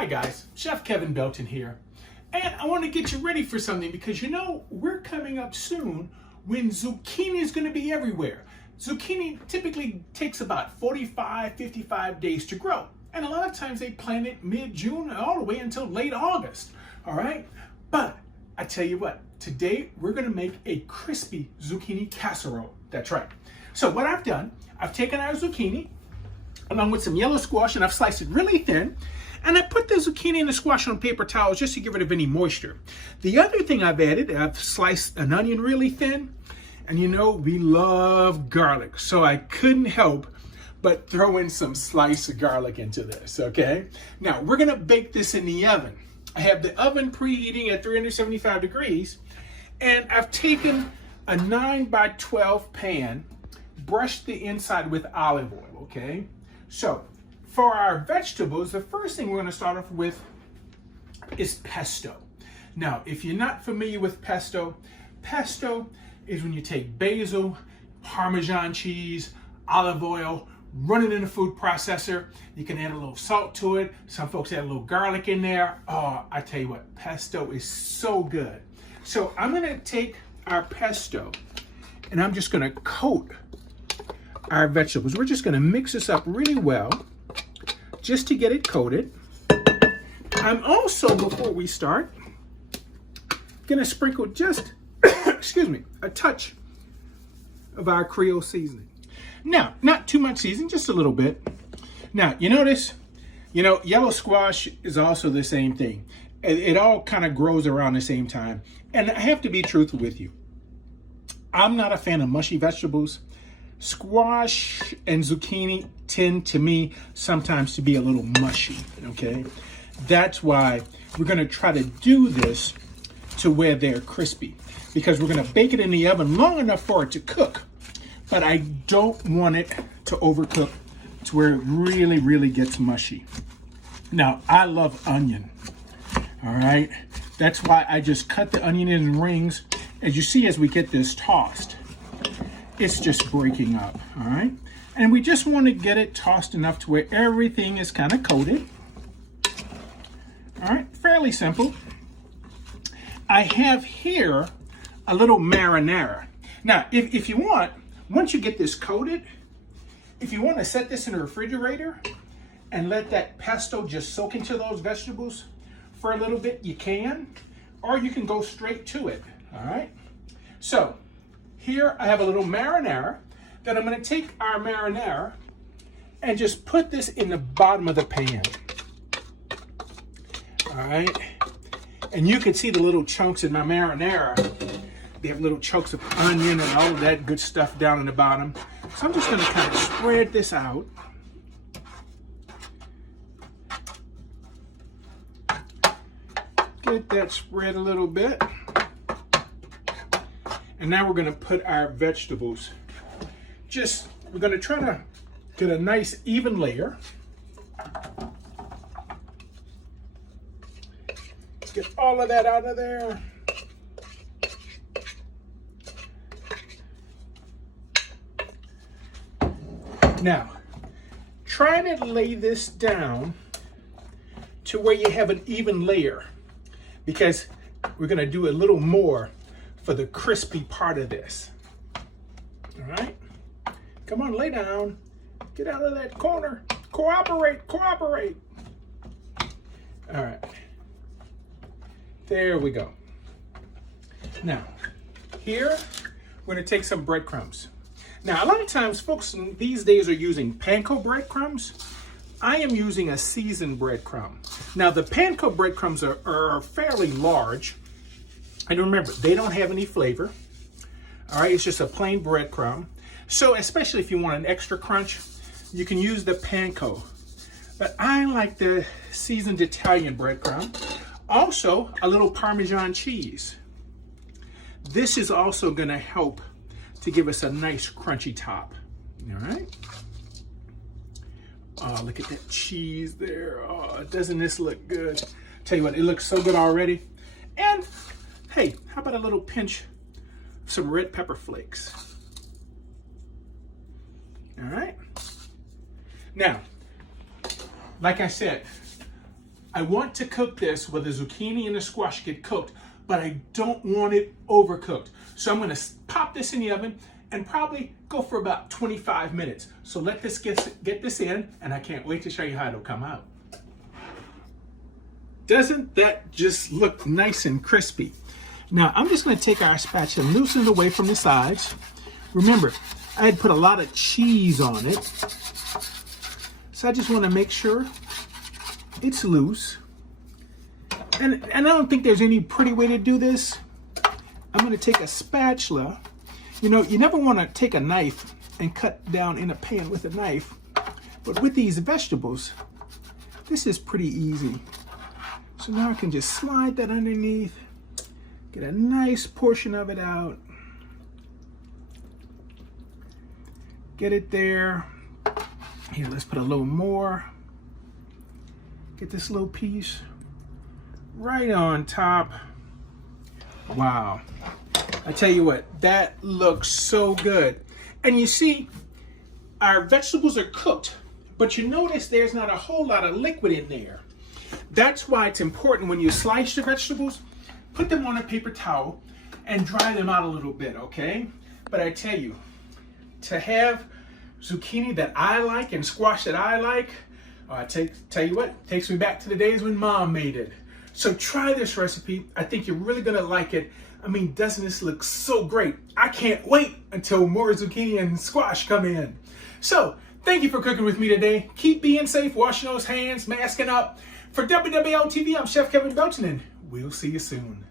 Hi guys, Chef Kevin Belton here. And I want to get you ready for something because you know we're coming up soon when zucchini is going to be everywhere. Zucchini typically takes about 45, 55 days to grow. And a lot of times they plant it mid-June all the way until late August. All right? But I tell you what, today we're going to make a crispy zucchini casserole. That's right. So what I've done, I've taken our zucchini along with some yellow squash and I've sliced it really thin. And I put the zucchini and the squash on paper towels just to get rid of any moisture. The other thing I've added, I've sliced an onion really thin. And you know, we love garlic. So I couldn't help but throw in some sliced garlic into this, okay? Now, we're gonna bake this in the oven. I have the oven preheating at 375 degrees. And I've taken a 9 by 12 pan, brushed the inside with olive oil, okay? So, for our vegetables, the first thing we're going to start off with is pesto. Now, if you're not familiar with pesto, pesto is when you take basil, Parmesan cheese, olive oil, run it in a food processor. You can add a little salt to it. Some folks add a little garlic in there. Oh, I tell you what, pesto is so good. So I'm going to take our pesto and I'm just going to coat our vegetables. We're just going to mix this up really well, just to get it coated. I'm also, before we start, gonna sprinkle just, excuse me, a touch of our Creole seasoning. Now, not too much seasoning, just a little bit. Now, you notice, yellow squash is also the same thing. It all kind of grows around the same time. And I have to be truthful with you. I'm not a fan of mushy vegetables. Squash and zucchini tend to me sometimes to be a little mushy, okay? That's why we're gonna try to do this to where they're crispy, because we're gonna bake it in the oven long enough for it to cook, but I don't want it to overcook to where it really, really gets mushy. Now, I love onion, all right? That's why I just cut the onion in rings. As you see, as we get this tossed, it's just breaking up, all right? And we just want to get it tossed enough to where everything is kind of coated. All right, fairly simple. I have here a little marinara. Now, if you want, once you get this coated, if you want to set this in the refrigerator and let that pesto just soak into those vegetables for a little bit, you can, or you can go straight to it, all right? So, here I have a little marinara that I'm going to take our marinara and just put this in the bottom of the pan. All right. And you can see the little chunks in my marinara. They have little chunks of onion and all of that good stuff down in the bottom. So I'm just going to kind of spread this out. Get that spread a little bit. And now we're gonna put our vegetables. We're gonna try to get a nice even layer. Get all of that out of there. Now, try to lay this down to where you have an even layer, because we're gonna do a little more for the crispy part of this. All right, come on, lay down, get out of that corner, cooperate. All right, there we go. Now, here, we're gonna take some breadcrumbs. Now, a lot of times folks these days are using panko breadcrumbs. I am using a seasoned breadcrumb. Now, the panko breadcrumbs are fairly large. And remember, they don't have any flavor. All right, it's just a plain breadcrumb. So especially if you want an extra crunch, you can use the panko. But I like the seasoned Italian breadcrumb. Also, a little Parmesan cheese. This is also gonna help to give us a nice crunchy top, all right? Oh, look at that cheese there. Oh, doesn't this look good? Tell you what, it looks so good already. And hey, how about a little pinch of some red pepper flakes? All right. Now, like I said, I want to cook this where the zucchini and the squash get cooked, but I don't want it overcooked. So I'm gonna pop this in the oven and probably go for about 25 minutes. So let this get this in, and I can't wait to show you how it'll come out. Doesn't that just look nice and crispy? Now I'm just gonna take our spatula and loosen it away from the sides. Remember, I had put a lot of cheese on it. So I just wanna make sure it's loose. And I don't think there's any pretty way to do this. I'm gonna take a spatula. You know, you never wanna take a knife and cut down in a pan with a knife. But with these vegetables, this is pretty easy. So now I can just slide that underneath, get a nice portion of it out. Get it there. Here, let's put a little more. Get this little piece right on top. Wow. I tell you what, that looks so good. And you see, our vegetables are cooked, but you notice there's not a whole lot of liquid in there. That's why it's important when you slice your vegetables, put them on a paper towel and dry them out a little bit, okay? But I tell you, to have zucchini that I like and squash that I like, tell you what, takes me back to the days when Mom made it. So try this recipe. I think you're really gonna like it. I mean, doesn't this look so great? I can't wait until more zucchini and squash come in. So, thank you for cooking with me today. Keep being safe, washing those hands, masking up. For WWL TV, I'm Chef Kevin Belton, and we'll see you soon.